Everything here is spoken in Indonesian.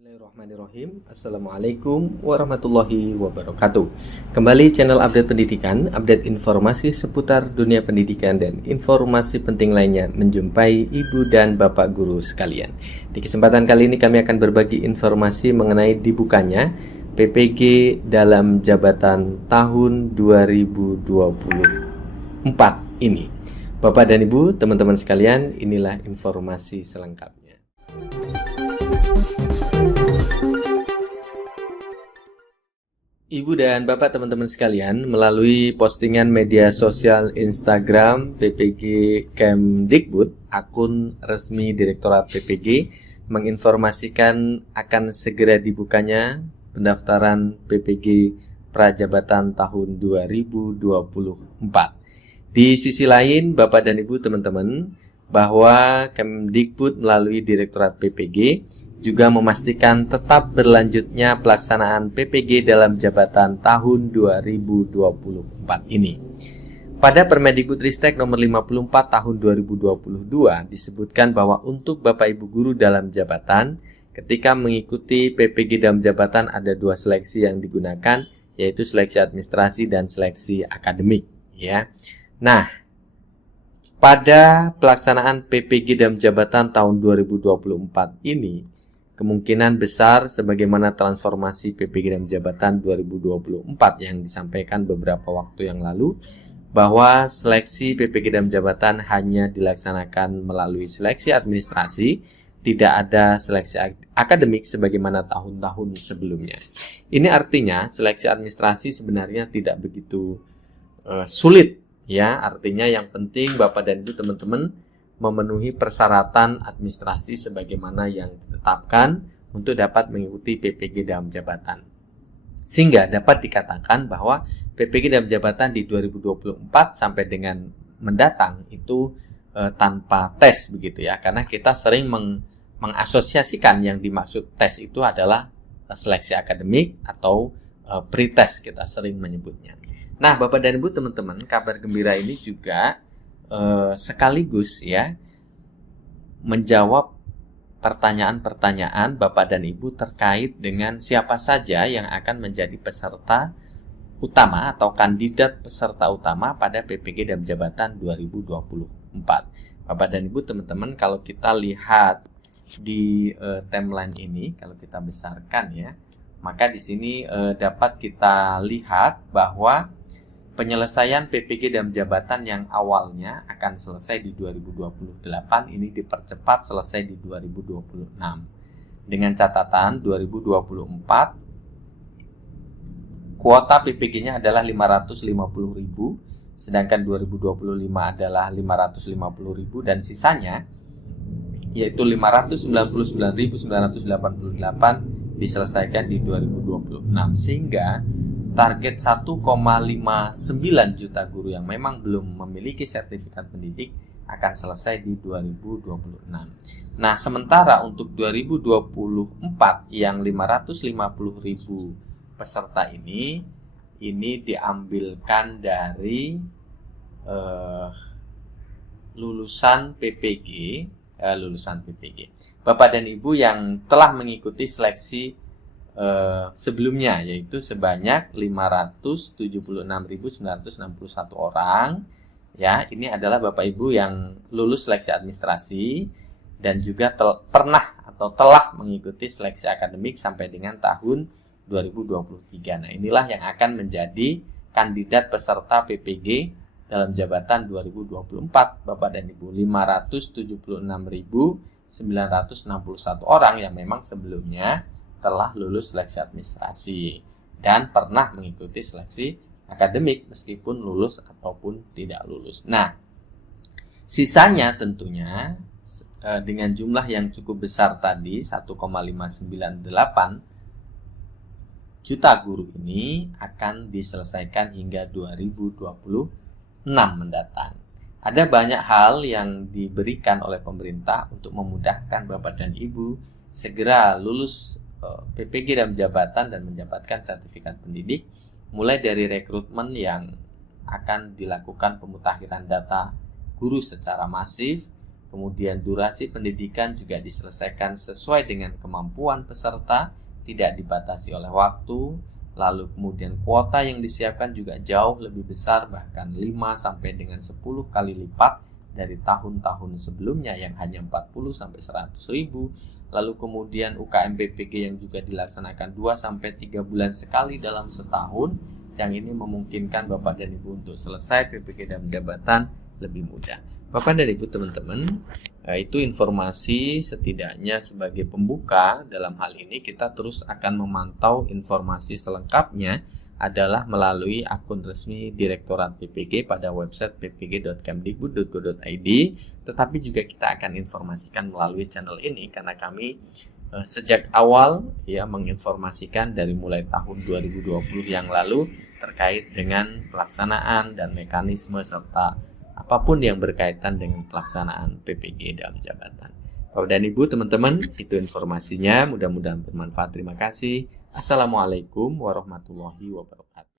Bismillahirrahmanirrahim. Assalamualaikum warahmatullahi wabarakatuh. Kembali channel update pendidikan, update informasi seputar dunia pendidikan dan informasi penting lainnya menjumpai ibu dan bapak guru sekalian. Di kesempatan kali ini kami akan berbagi informasi mengenai dibukanya PPG dalam jabatan tahun 2024 ini. Bapak dan ibu, teman-teman sekalian, inilah informasi selengkapnya. Ibu dan Bapak teman-teman sekalian, melalui postingan media sosial Instagram PPG Kemdikbud, akun resmi Direktorat PPG menginformasikan akan segera dibukanya pendaftaran PPG Prajabatan tahun 2024. Di sisi lain, Bapak dan Ibu teman-teman, bahwa Kemdikbud melalui Direktorat PPG juga memastikan tetap berlanjutnya pelaksanaan PPG dalam jabatan tahun 2024 ini. Pada Permendikbudristek nomor 54 tahun 2022 disebutkan bahwa untuk Bapak Ibu guru dalam jabatan, ketika mengikuti PPG dalam jabatan ada dua seleksi yang digunakan, yaitu seleksi administrasi dan seleksi akademik. Ya. Nah, pada pelaksanaan PPG dalam jabatan tahun 2024 ini, kemungkinan besar sebagaimana transformasi PPG dalam jabatan 2024 yang disampaikan beberapa waktu yang lalu, bahwa seleksi PPG dalam jabatan hanya dilaksanakan melalui seleksi administrasi, tidak ada seleksi akademik sebagaimana tahun-tahun sebelumnya. Ini artinya seleksi administrasi sebenarnya tidak begitu sulit, ya. Artinya yang penting Bapak dan Ibu teman-teman memenuhi persyaratan administrasi sebagaimana yang ditetapkan untuk dapat mengikuti PPG dalam jabatan. Sehingga dapat dikatakan bahwa PPG dalam jabatan di 2024 sampai dengan mendatang itu tanpa tes begitu ya. Karena kita sering mengasosiasikan yang dimaksud tes itu adalah seleksi akademik atau pretest kita sering menyebutnya. Nah, Bapak dan Ibu teman-teman, kabar gembira ini juga sekaligus ya menjawab pertanyaan-pertanyaan Bapak dan Ibu terkait dengan siapa saja yang akan menjadi peserta utama atau kandidat peserta utama pada PPG dalam jabatan 2024. Bapak dan Ibu teman-teman, kalau kita lihat di timeline ini, kalau kita besarkan ya, maka di sini dapat kita lihat bahwa penyelesaian PPG dalam jabatan yang awalnya akan selesai di 2028 ini dipercepat selesai di 2026. Dengan catatan 2024 kuota PPG-nya adalah 550.000, sedangkan 2025 adalah 550.000 dan sisanya yaitu 599.988 diselesaikan di 2026, sehingga target 1,59 juta guru yang memang belum memiliki sertifikat pendidik akan selesai di 2026. Nah, sementara untuk 2024 yang 550.000 peserta ini diambilkan dari lulusan PPG. Bapak dan Ibu yang telah mengikuti seleksi sebelumnya, yaitu sebanyak 576.961 orang ya. Ini adalah Bapak Ibu yang lulus seleksi administrasi dan juga pernah atau telah mengikuti seleksi akademik sampai dengan tahun 2023. Nah, inilah yang akan menjadi kandidat peserta PPG dalam jabatan 2024 Bapak dan Ibu. 576.961 orang yang memang sebelumnya telah lulus seleksi administrasi dan pernah mengikuti seleksi akademik meskipun lulus ataupun tidak lulus. Nah, sisanya tentunya dengan jumlah yang cukup besar tadi 1,598 juta guru ini akan diselesaikan hingga 2026 mendatang. Ada banyak hal yang diberikan oleh pemerintah untuk memudahkan Bapak dan Ibu segera lulus PPG dalam jabatan dan mendapatkan sertifikat pendidik, mulai dari rekrutmen yang akan dilakukan pemutakhiran data guru secara masif, Kemudian durasi pendidikan juga diselesaikan sesuai dengan kemampuan peserta, tidak dibatasi oleh waktu. Lalu kemudian kuota yang disiapkan juga jauh lebih besar, bahkan 5 sampai dengan 10 kali lipat dari tahun-tahun sebelumnya yang hanya 40 sampai 100 ribu. Lalu kemudian UKM PPG yang juga dilaksanakan 2 sampai 3 bulan sekali dalam setahun, yang ini memungkinkan Bapak dan Ibu untuk selesai PPG dan jabatan lebih mudah. Bapak dan Ibu teman-teman, itu informasi setidaknya sebagai pembuka. Dalam hal ini kita terus akan memantau informasi selengkapnya adalah melalui akun resmi Direktorat PPG pada website ppg.kemdikbud.go.id, tetapi juga kita akan informasikan melalui channel ini karena kami sejak awal menginformasikan dari mulai tahun 2020 yang lalu terkait dengan pelaksanaan dan mekanisme serta apapun yang berkaitan dengan pelaksanaan PPG dalam jabatan. Bapak dan Ibu teman-teman, itu informasinya, mudah-mudahan bermanfaat. Terima kasih. Assalamualaikum warahmatullahi wabarakatuh.